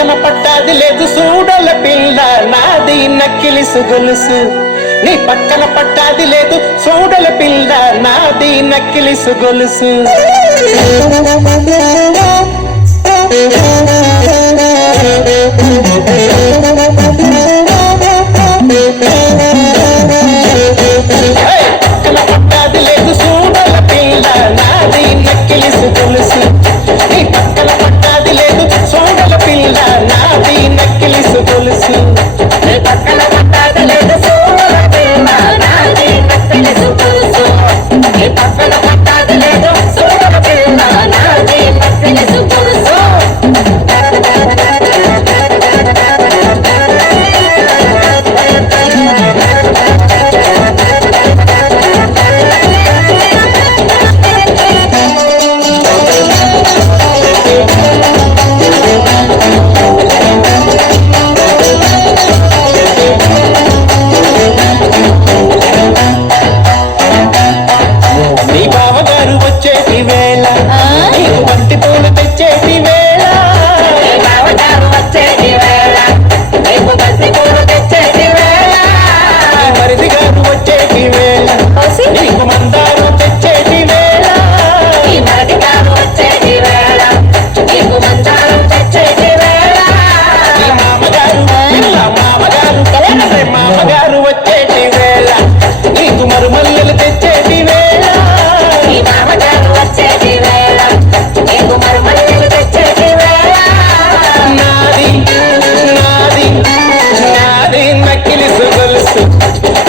పక్కన పట్టాది లేదు చూడల పిల్ల నాది నక్కిలిసు గొలుసు నీ పక్కన పట్టాది లేదు చూడల పిల్ల నాది నక్కిలిసు గొలుసు పక్కన పట్టాది లేదు చూడల పిల్ల నాది నక్కిలిసు గొలుసు నీ పక్కన పట్టాది లేదు చూడల పిల్ల నాది నక్కిలిసు గొలుసు నీ పక్కన పట్టాది లేదు చూడల పిల్ల నాది నక్కిలిసు గొలుసు నీ పక్కన పట్టాది లేదు చూడల పిల్ల నాది నక్కిలిసు గొలుసు నీ బావగారు వచ్చేటి వేళ నీకు బంతి పూలు తెచ్చేటి వేళ నీ బావగారు వచ్చేటి వేళ నీకు బంతి పూలు తెచ్చేటి వేళ నీ మరిది గారు వచ్చేటి వేళ నీకు మందారు తెచ్చేటి వేళ నీ మరిది గారు వచ్చేటి వేళ నీకు మందారు తెచ్చేటి వేళ నీ మామగారు మామగారు వచ్చేటి వేళ నీకు మరుమల్లెలు తెచ్చేటి వేళ నీ మామగారు వచ్చేటి వేళ నీకు మరుమల్లెలు తెచ్చేటి వేళ నాది నాది నాది నక్కిలిసు గొలుసు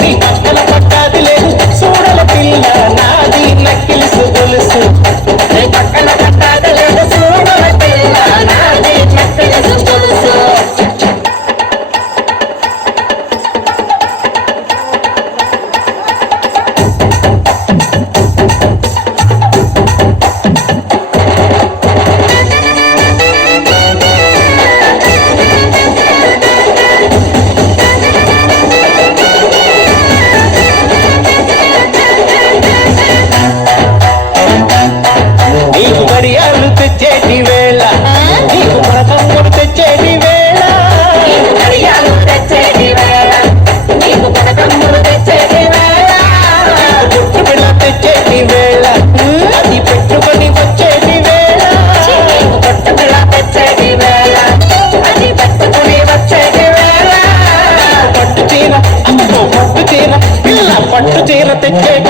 నీ పక్కన పట్టాది లేదు చూడల పిల్ల నాది నక్కిలిసు గొలుసు నీ పక్కన పట్టాది లేదు చూడల పిల్ల నాది నక్కిలిసు గొలుసు నీకు గడియాలు తెచ్చేటి వేళ నీకు పరతమ్ముడు తెచ్చేటి వేళ నీకు గడియాలు తెచ్చేటి వేళ నీకు పరతమ్ముడు తెచ్చేటి వేళ నీకు పుట్టు పిల్ల తెచ్చేటి వేళ అది పెట్టుకొని వచ్చేటి వేళ నీకు పుట్టు పిల్ల తెచ్చేటి వేళ అది పెట్టుకొని వచ్చేటి వేళ పట్టు చీర అమ్మో పట్టు చీర పిల్ల పట్టు చీర తెచ్చేటి